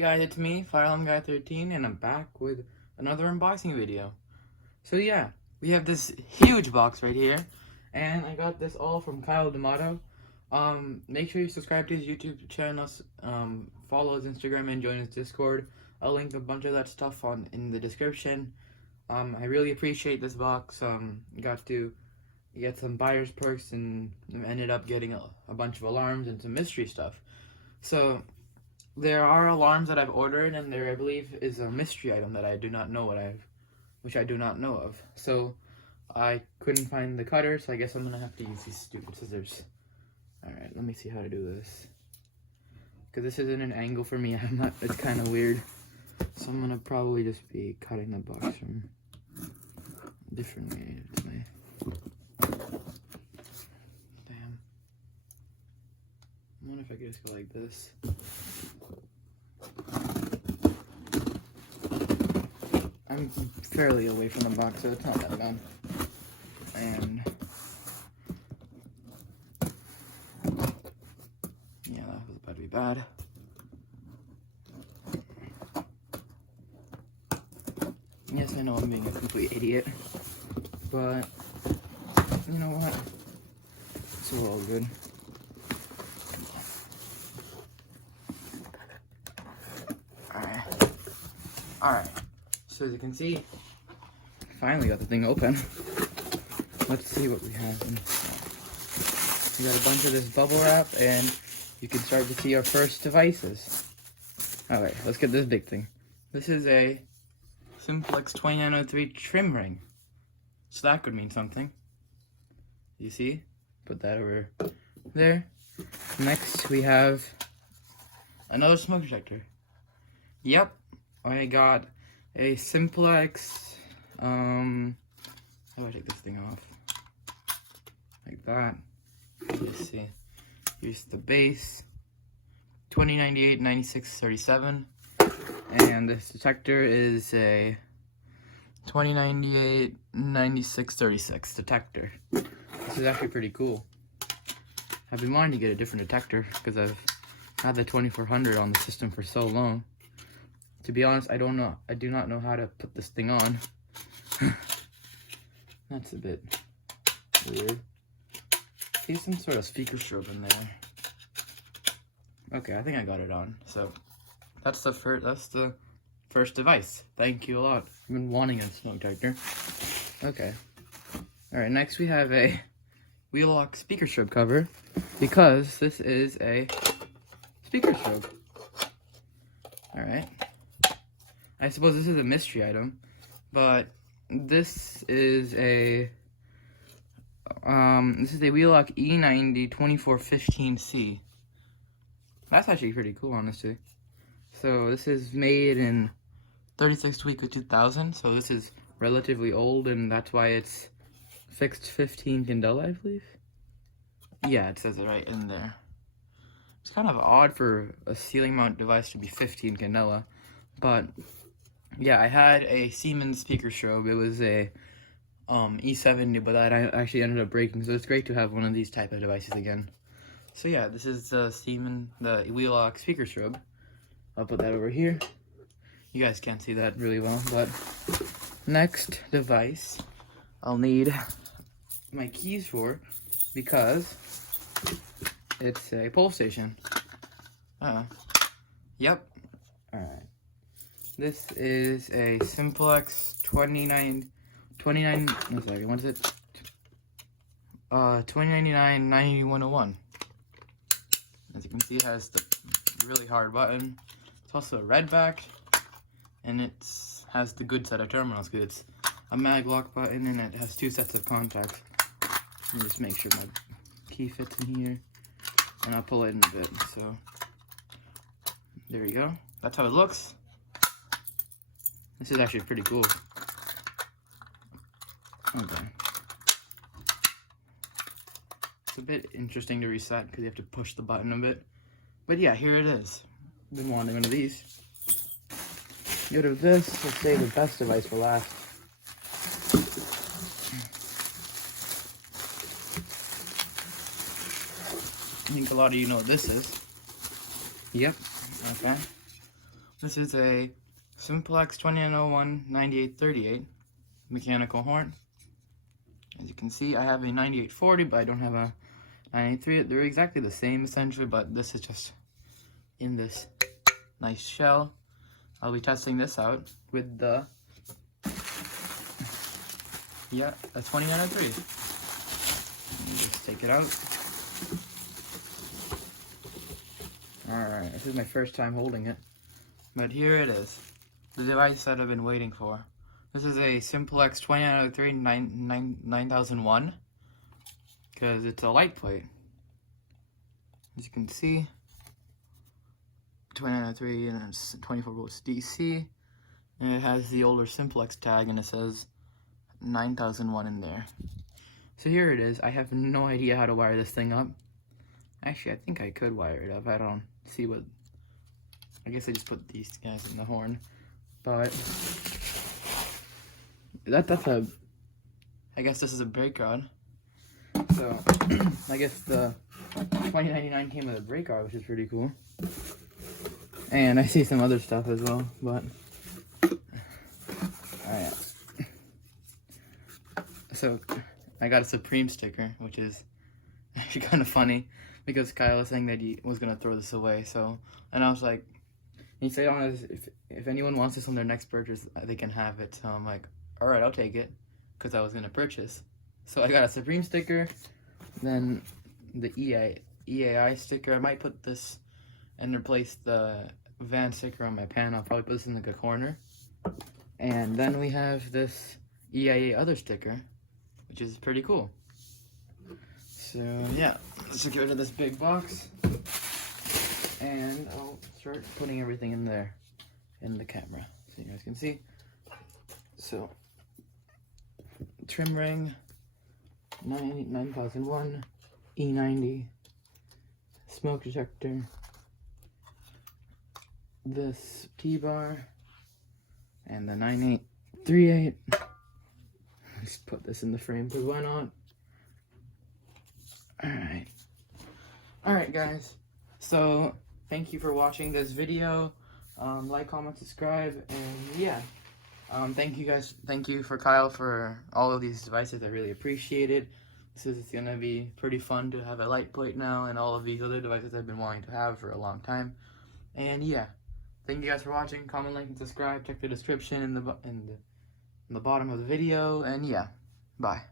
Hey guys, it's me, FireAlarmGuy13, and I'm back with another unboxing video. So yeah, we have this huge box right here, and I got this all from Kyle D'Amato. Make sure you subscribe to his YouTube channel, follow his Instagram, and join his Discord. I'll link a bunch of that stuff in the description. I really appreciate this box. Got to get some buyer's perks and ended up getting a bunch of alarms and some mystery stuff. So there are alarms that I've ordered, and there I believe is a mystery item that I do not know which I do not know of. So I couldn't find the cutter, so I guess I'm gonna have to use these stupid scissors. Alright, let me see how to do this. Because this isn't an angle for me, it's kind of weird. So I'm gonna probably just be cutting the box from a different way today. Damn. I wonder if I could just go like this. I'm fairly away from the box, so it's not that bad. And yeah, that was about to be bad. Yes, I know I'm being a complete idiot, but you know what? It's all good. Alright. So as you can see, finally got the thing open. Let's see what we have. We got a bunch of this bubble wrap, and you can start to see our first devices. Alright, let's get this big thing. This is a Simplex 2903 trim ring. So that could mean something. You see? Put that over there. Next we have another smoke detector. Yep, I got a Simplex, how do I take this thing off? Like that. Let's see. Here's the base. 2098 9637. And this detector is a 2098 9636 detector. This is actually pretty cool. I've been wanting to get a different detector because I've had the 2400 on the system for so long. To be honest, I do not know how to put this thing on. That's a bit weird. See some sort of speaker strobe in there. Okay, I think I got it on. So that's the first device. Thank you a lot. I've been wanting a smoke detector. Okay. Alright, next we have a Wheelock speaker strobe cover, because this is a speaker strobe. Alright. I suppose this is a mystery item, but this is a Wheelock E90 2415C. That's actually pretty cool, honestly. So this is made in 36th week of 2000, so this is relatively old, and that's why it's fixed 15 candela, I believe. Yeah, it says it right in there. It's kind of odd for a ceiling mount device to be 15 candela, but yeah, I had a Siemens speaker strobe. It was a E70, but that I actually ended up breaking, so it's great to have one of these type of devices again. So yeah, this is the the Wheelock speaker strobe. I'll put that over here. You guys can't see that really well, but next device I'll need my keys for, because it's a pole station. Yep. Alright. This is a Simplex 2099, what is it? 2099 9101. As you can see, it has the really hard button. It's also a red back, and it has the good set of terminals, because it's a mag lock button, and it has 2 sets of contacts. Let me just make sure my key fits in here, and I'll pull it in a bit. So there you go. That's how it looks. This is actually pretty cool. Okay. It's a bit interesting to reset because you have to push the button a bit. But yeah, here it is. Been wanting one of these. Get rid of this. Let's save the best device for last. I think a lot of you know what this is. Yep. Okay. This is a Simplex 2901 9838 mechanical horn. As you can see, I have a 9840, but I don't have a 983. They're exactly the same essentially, but this is just in this nice shell. I'll be testing this out with the a 2903. Just take it out. Alright, this is my first time holding it, but here it is, the device that I've been waiting for. This is a Simplex 2903 9001, because it's a light plate. As you can see, 2903 and it's 24 volts DC, and it has the older Simplex tag and it says 9001 in there. So here it is. I have no idea how to wire this thing up. Actually, I think I could wire it up. I don't see what. I guess I just put these guys in the horn, but that's a. I guess this is a brake rod. So I guess the 2099 came with a brake rod, which is pretty cool. And I see some other stuff as well, but alright. So I got a Supreme sticker, which is actually kind of funny because Kyle was saying that he was gonna throw this away. So, and I was like, he said on his, if anyone wants this on their next purchase, they can have it. So I'm like, all right, I'll take it, because I was gonna purchase. So I got a Supreme sticker, then the EAI sticker. I might put this and replace the Van sticker on my pan. I'll probably put this in like a corner. And then we have this EIA other sticker, which is pretty cool. So yeah, let's get rid of this big box, and I'll start putting everything in there in the camera so you guys can see. So trim ring, 9001, E90, smoke detector, this T-bar, and the 9838. Just put this in the frame because why not? Alright guys, so thank you for watching this video. Like, comment, subscribe, and yeah. Thank you for Kyle for all of these devices. I really appreciate it. This is gonna be pretty fun to have a light plate now, and all of these other devices I've been wanting to have for a long time. And yeah, thank you guys for watching. Comment, like, and subscribe. Check the description in the bottom of the video. And yeah, bye.